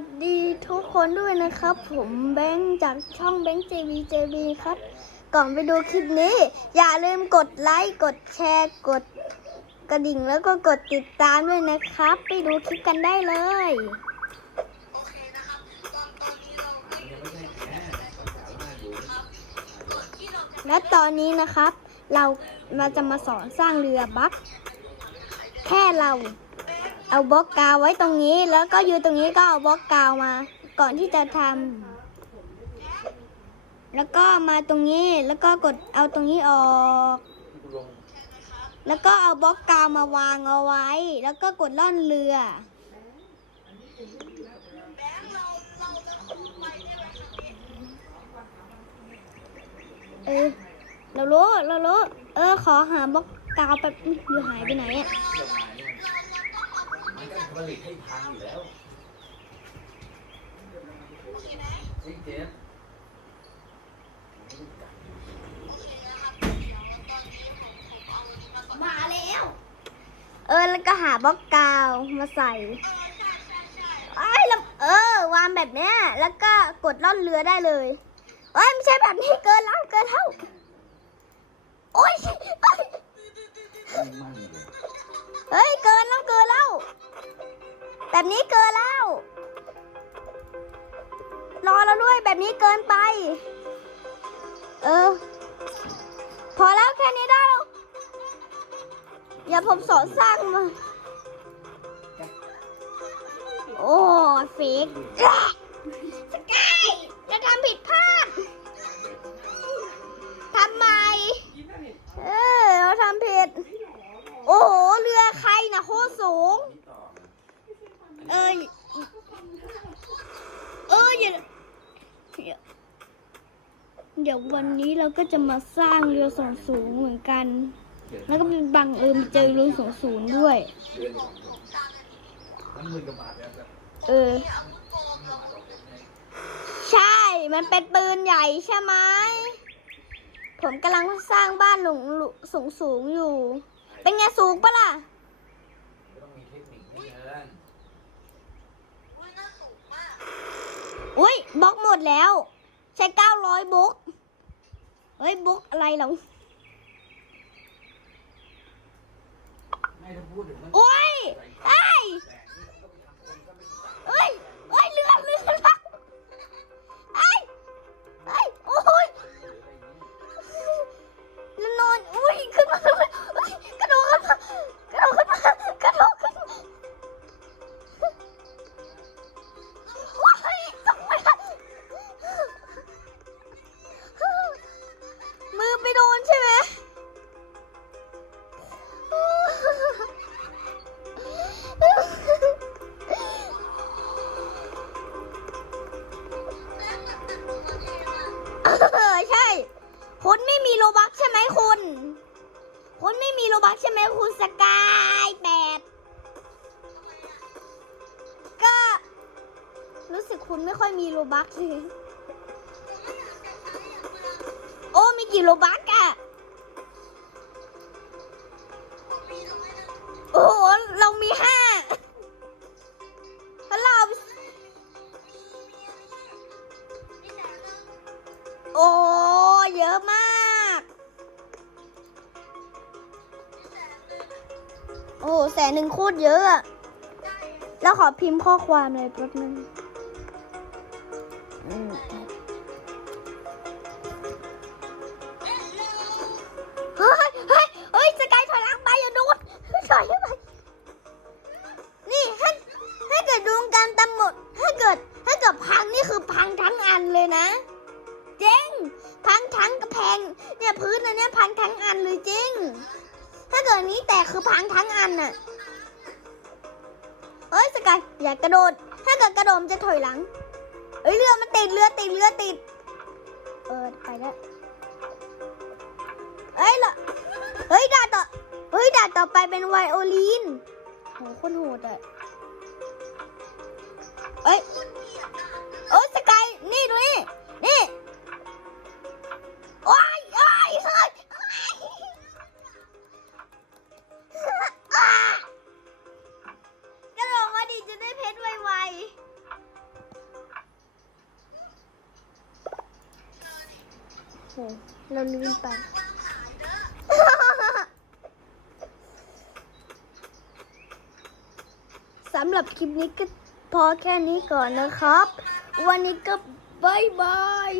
วัสดีทุกคนด้วยนะครับ ผมแบงค์จากช่องแบงค์ JV JV ครับ ก่อนไปดูคลิปนี้ อย่าลืมกดไลค์กดแชร์กดกระดิ่งแล้วก็กดติดตามด้วยนะครับ ไปดูคลิปกันได้เลยและตอนนี้นะครับ เรามาจะมาสอนสร้างเรือบัคแค่เรา เอาบล็อกกาวไว้ตรงนี้ แล้วก็อยู่ตรงนี้ก็เอาบล็อกกาวมา ก่อนที่จะทำแล้วก็มาตรงนี้แล้วก็กดเอาตรงนี้ออก แล้วก็เอาบล็อกกาวมาวางเอาไว้ แล้วก็กดล่อนเรือเราเราจะขุดไปได้ไหมครับพี่เออเรารู้เรารู้เออ ขอหาบล็อกกาวแบบอยู่หายไปไหนอะ ผลิตให้พังอยู่แล้วโอเคไหมจริงเจ๊โอเคนะครับเดี๋ยวตอนนี้ผมผมเอาอันนี้มาก่อนมาแล้ว เออแล้วก็หาบล็อกกาวมาใส่เออใช่ใช่ใช่ไอ้ยแล้วเออ วางแบบเนี้ยแล้วก็กดล่อนเรือได้เลยเอ้ยไม่ใช่แบบนี้ แบบนี้เกินแล้ว รอเราด้วยแบบนี้เกินไป เออ พอแล้วแค่นี้ได้แล้ว อย่าผมสอนสร้างมา โอ้เฟก ดี๋ยววันนี้เราก็จะมาสร้างเรือส่งสูงเหมือนกัน แล้วก็เป็นบังเอิญเจอเรือส่งสูงด้วย เออมันเออนี่อาวุธโกงเราใช่ มันเป็นปืนใหญ่ใช่ไหม ผมกำลังสร้างบ้านหลงสูงสูงอยู่ เป็นไงสูงปะล่ะก็ต้องมีเทคนิคนิดนึงอุ้ยน่าสูงมากอุ้ยบล็อกหมดแล้ว ใช้เก้าร้อยบล็อก เฮ้ยบล็อกอะไรเราไม่ถ้าพูดถึงมันโอ้ เออใช่ คุณไม่มีโลบักใช่ไหมคุณ คุณไม่มีโลบักใช่ไหมคุณสกายแปดก็ รู้สึกคุณไม่ค่อยมีโลบักเลยโอ้มีกี่โลบักอะโอ้ อ้แสนหนึ่งโคตรเยอะอะแล้วขอพิมพ์ข้อความเลยแป๊บนึงอืมเฮ้ยเฮ้ยเฮ้ยสกายถอยหลังไปอย่าโดนถอยไปนี่ถ้าถ้าเกิดดวงการตำหมด ถ้าเกิด ถ้าเกิดพังนี่คือพังทั้งอันเลยนะ เจ๊งพังทั้งกระแพง เนี่ยพื้นอันเนี้ยพังทั้งอันเลยจริงาเกิดนี้แตกคือพังทั้งอันน่ะเฮ้ยสกายอย่ากระโดด ถ้าเกิดกระโดดมันจะถอยหลังเอ้ยเรือมันติดเรือติดเรือติด เออไปแล้วเอ้ยละเฮ้ยด่าต่อเฮ้ยด่าต่อไปเป็นไวโอลินโหคนโหดอะเอ้ยเอ้สกายนี่ดูนี่นี่โอ้ย เราลืมไปสำหรับคลิปนี้ก็พอแค่นี้ก่อนนะครับ วันนี้ก็บายบาย